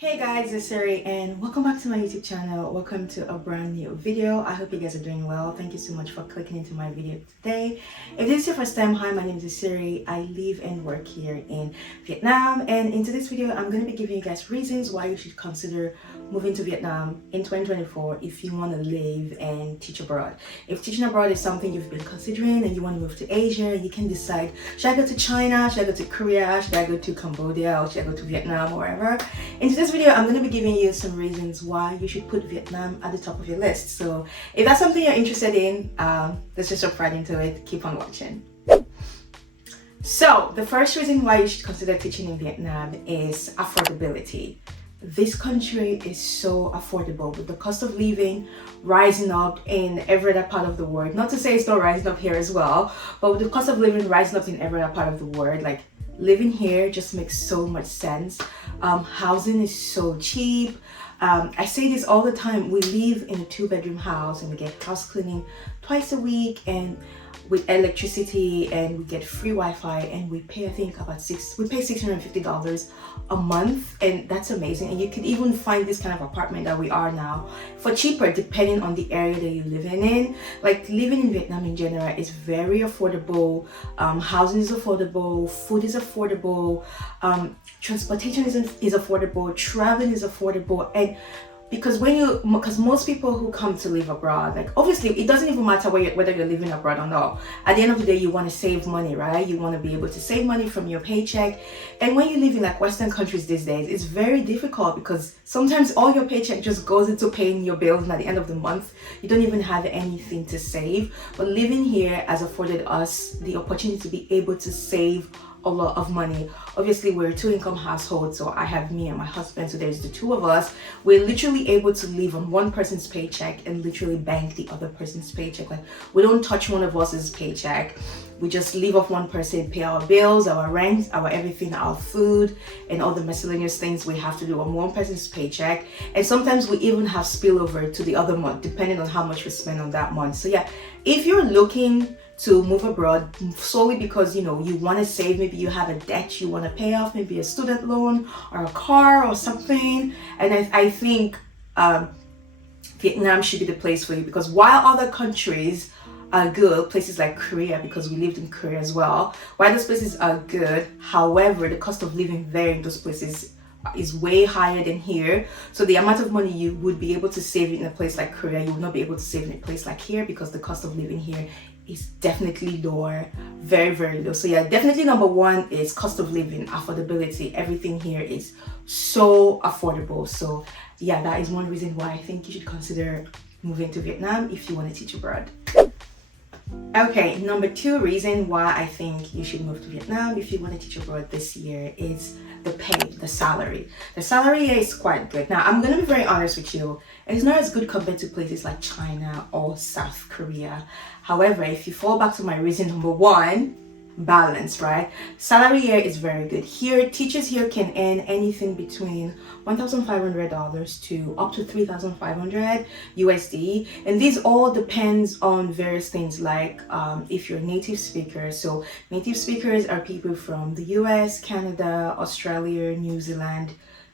Hey guys, it's Esiri and welcome back to my YouTube channel. Welcome to a brand new video. I hope you guys are doing well. Thank you so much for clicking into my video today. If this is your first time, hi, my name is Esiri. I live and work here in Vietnam, and into this video I'm going to be giving you guys reasons why you should consider moving to Vietnam in 2024 if you want to live and teach abroad. If teaching abroad is something you've been considering and you want to move to Asia, you can decide, should I go to China, should I go to Korea, should I go to Cambodia, or should I go to Vietnam, or wherever. In this video I'm going to be giving you some reasons why you should put Vietnam at the top of your list. So if that's something you're interested in, let's just jump right into it. Keep on watching. So the first reason why you should consider teaching in Vietnam is affordability. This country is so affordable with the cost of living rising up in every other part of the world. Not to say it's not rising up here as well, but with the cost of living rising up in every other part of the world, like living here just makes so much sense. Housing is so cheap. I say this all the time. We live in a 2-bedroom house and we get house cleaning twice a week, and with electricity, and we get free Wi-Fi, and we pay about $650 a month, and that's amazing. And you could even find this kind of apartment that we are now for cheaper depending on the area that you're living in. Like, living in Vietnam in general is very affordable. Housing is affordable, food is affordable, transportation is affordable, traveling is affordable. And because most people who come to live abroad, like, obviously it doesn't even matter whether you're living abroad or not. At the end of the day, you want to save money, right? You want to be able to save money from your paycheck. And when you live in like Western countries these days, it's very difficult because sometimes all your paycheck just goes into paying your bills, and at the end of the month you don't even have anything to save. But living here has afforded us the opportunity to be able to save a lot of money. Obviously, we're a 2-income household, so I have me and my husband, so there's the two of us. We're literally able to live on one person's paycheck and literally bank the other person's paycheck. Like, we don't touch one of us's paycheck. We just live off one person, pay our bills, our rent, our everything, our food, and all the miscellaneous things we have to do on one person's paycheck. And sometimes we even have spillover to the other month, depending on how much we spend on that month. So yeah, if you're looking to move abroad solely because you want to save, maybe you have a debt you want to pay off, maybe a student loan or a car or something, and I think Vietnam should be the place for you. Because while other countries are good, places like Korea, because we lived in Korea as well, while those places are good, however, the cost of living there in those places is way higher than here. So the amount of money you would be able to save in a place like Korea, you would not be able to save in a place like here, because the cost of living here is definitely lower, very, very low. So yeah, definitely number one is cost of living, affordability. Everything here is so affordable. So yeah, that is one reason why I think you should consider moving to Vietnam if you want to teach abroad. Okay, number 2 reason why I think you should move to Vietnam if you want to teach abroad this year is the pay, the salary. The salary here is quite good. Now, I'm going to be very honest with you. It's not as good compared to places like China or South Korea. However, if you fall back to my reason number 1, balance, right? Salary here is very good. Here, teachers here can earn anything between $1,500 to up to $3,500 USD, and this all depends on various things like if you're a native speaker. So native speakers are people from the US, Canada, Australia, New Zealand,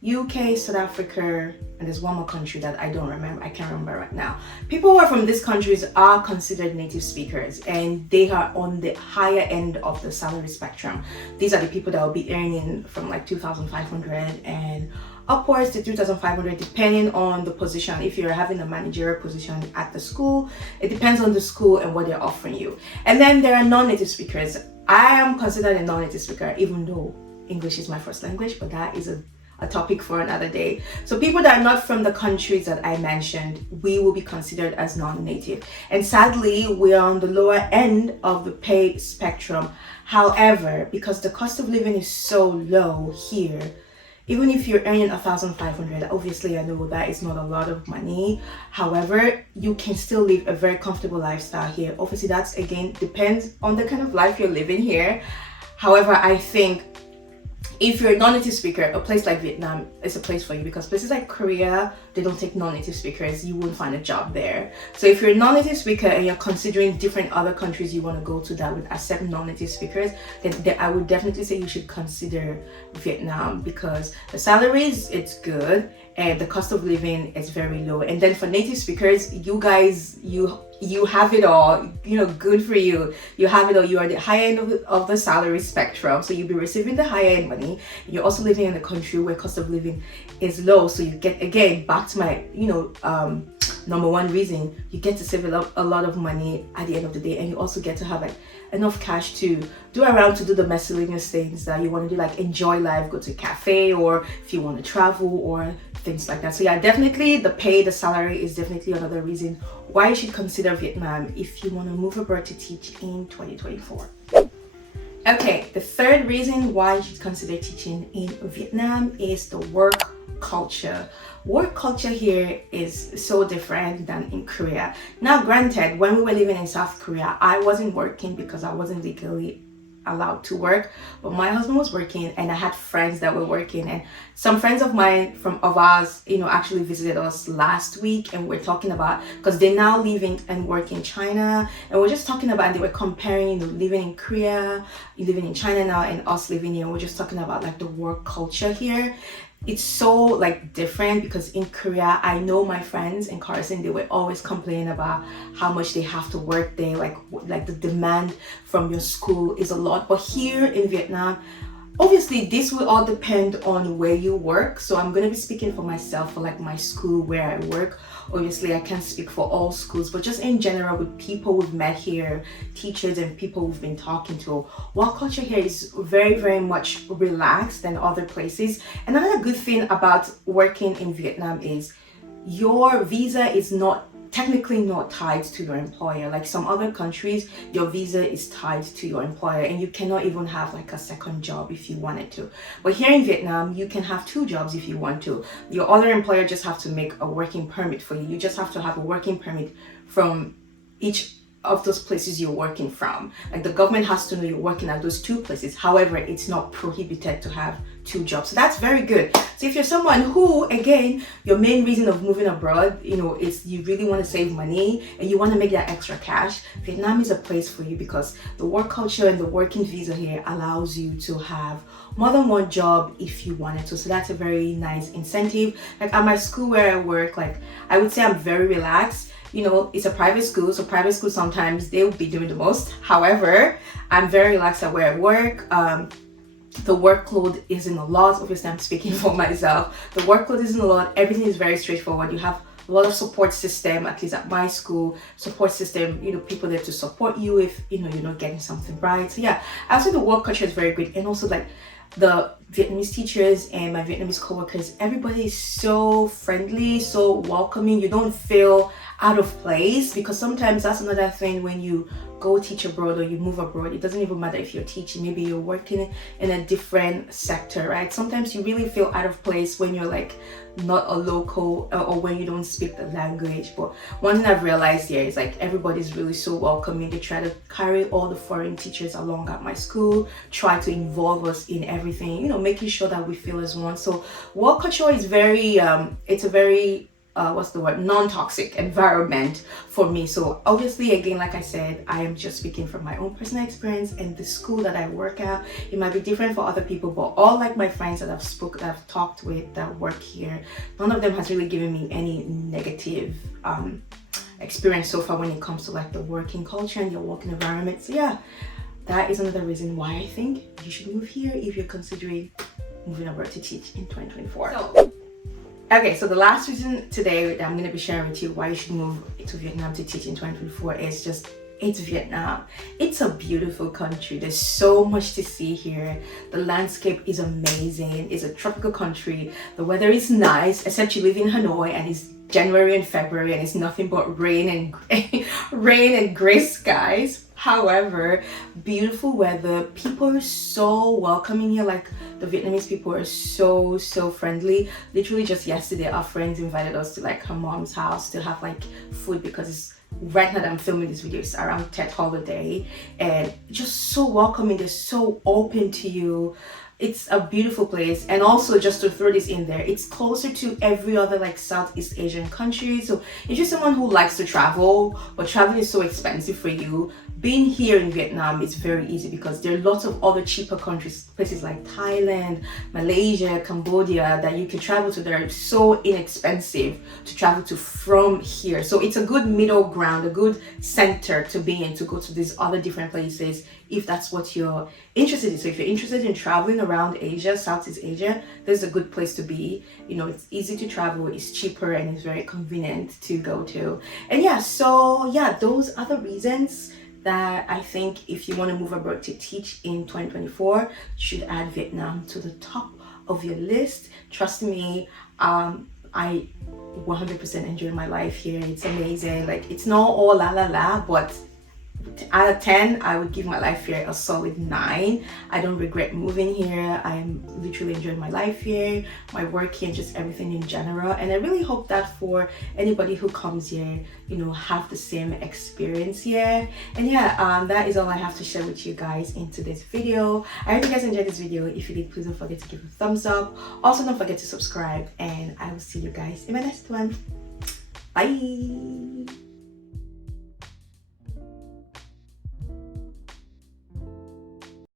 UK, South Africa, and there's one more country that I can't remember right now. People who are from these countries are considered native speakers, and they are on the higher end of the salary spectrum. These are the people that will be earning from like $2,500 and upwards to $3,500, depending on the position. If you're having a managerial position at the school, it depends on the school and what they're offering you. And then there are non-native speakers. I am considered a non-native speaker, even though English is my first language, but that is a topic for another day. So people that are not from the countries that I mentioned, we will be considered as non-native. And sadly, we are on the lower end of the pay spectrum. However, because the cost of living is so low here, even if you're earning $1,500, obviously I know that is not a lot of money. However, you can still live a very comfortable lifestyle here. Obviously, that's again depends on the kind of life you're living here. However, I think if you're a non-native speaker, a place like Vietnam is a place for you, because places like Korea, they don't take non-native speakers. You won't find a job there. So if you're a non-native speaker and you're considering different other countries you want to go to that would accept non-native speakers, then I would definitely say you should consider Vietnam, because the salaries, it's good, and the cost of living is very low. And then for native speakers, you guys, you have it all, good for you. You have it all. You are the high end of the salary spectrum, so you'll be receiving the high end money. You're also living in a country where cost of living is low, so you get, again, back to my number one reason, you get to save a lot of money at the end of the day, and you also get to have like enough cash to do around, to do the miscellaneous things that you want to do, like enjoy life, go to a cafe, or if you want to travel, or things like that. So yeah, definitely the salary is definitely another reason why you should consider Vietnam if you want to move abroad to teach in 2024. Okay, the third reason why you should consider teaching in Vietnam is the work culture. Work culture here is so different than in Korea. Now, granted, when we were living in South Korea, I wasn't working because I wasn't legally allowed to work, but my husband was working, and I had friends that were working, and some friends of mine of ours actually visited us last week, and we're talking about, because they now live and work in China, and we're just talking about, and they were comparing living in Korea, living in China now, and us living here. We're just talking about like the work culture here. It's so like different, because in Korea, I know my friends in Carson, they were always complaining about how much they have to work there, like the demand from your school is a lot. But here in Vietnam, obviously this will all depend on where you work. So I'm going to be speaking for myself, for like my school where I work. Obviously I can't speak for all schools, but just in general, with people we've met here, teachers and people we've been talking to, work culture here is very, very much relaxed than other places. And another good thing about working in Vietnam is your visa is technically not tied to your employer. Like some other countries, your visa is tied to your employer, and you cannot even have like a second job if you wanted to. But here in Vietnam, you can have 2 jobs if you want to. Your other employer just have to make a working permit for you. You just have to have a working permit from each of those places you're working from. Like the government has to know you're working at those 2 places. However, it's not prohibited to have 2 jobs. So that's very good. So if you're someone who, again, your main reason of moving abroad, is you really want to save money and you want to make that extra cash, Vietnam is a place for you, because the work culture and the working visa here allows you to have more than 1 job if you wanted to. So that's a very nice incentive. Like at my school where I work, like I would say I'm very relaxed. It's a private school, so private school sometimes they'll be doing the most. However, I'm very relaxed at where I work. The workload isn't a lot. Obviously, I'm speaking for myself. The workload isn't a lot. Everything is very straightforward. You have a lot of support system, at least at my school, support system, people there to support you if, you're not getting something right. So yeah, I would say the work culture is very good. And also like the Vietnamese teachers and my Vietnamese coworkers, everybody is so friendly, so welcoming. You don't feel out of place, because sometimes that's another thing when you go teach abroad or you move abroad. It doesn't even matter if you're teaching, maybe you're working in a different sector, right? Sometimes you really feel out of place when you're like not a local, or when you don't speak the language. But one thing I've realized here is like everybody's really so welcoming. They try to carry all the foreign teachers along at my school, try to involve us in everything, making sure that we feel as one. So work culture is very it's a very non-toxic environment for me. So obviously, again, like I said, I am just speaking from my own personal experience, and the school that I work at, it might be different for other people, but all like my friends that I've talked with that work here, none of them has really given me any negative experience so far when it comes to like the working culture and your working environment. So yeah, that is another reason why I think you should move here if you're considering moving abroad to teach in 2024. Okay, so the last reason today that I'm going to be sharing with you why you should move to Vietnam to teach in 2024 is just, it's Vietnam. It's a beautiful country. There's so much to see here. The landscape is amazing. It's a tropical country. The weather is nice, except you live in Hanoi and it's January and February and it's nothing but rain and gray skies. However, beautiful weather. People are so welcoming here. Like the Vietnamese people are so friendly. Literally just yesterday, our friends invited us to like her mom's house to have like food, because it's right now that I'm filming this video, it's around Tet holiday, and just so welcoming. They're so open to you. it's a beautiful place. And also, just to throw this in there, it's closer to every other like Southeast Asian country. So if you're someone who likes to travel, but traveling is so expensive for you, being here in Vietnam is very easy because there are lots of other cheaper countries, places like Thailand, Malaysia, Cambodia, that you can travel to. They're so inexpensive to travel to from here. So it's a good middle ground, a good center to be in, to go to these other different places if that's what you're interested in. So if you're interested in traveling around Asia, Southeast Asia, this is a good place to be. You know, it's easy to travel, it's cheaper, and it's very convenient to go to. And yeah, so yeah, those are the reasons that I think if you want to move abroad to teach in 2024, you should add Vietnam to the top of your list. Trust me, I 100% enjoy my life here. It's amazing. Like, it's not all la la la, but out of 10, I would give my life here a solid 9. I don't regret moving here. I'm literally enjoying my life here, my work here, just everything in general. And I really hope that for anybody who comes here, you know, have the same experience here. And yeah, that is all I have to share with you guys in today's video. I hope you guys enjoyed this video. If you did, please don't forget to give a thumbs up. Also, don't forget to subscribe, and I will see you guys in my next one. Bye.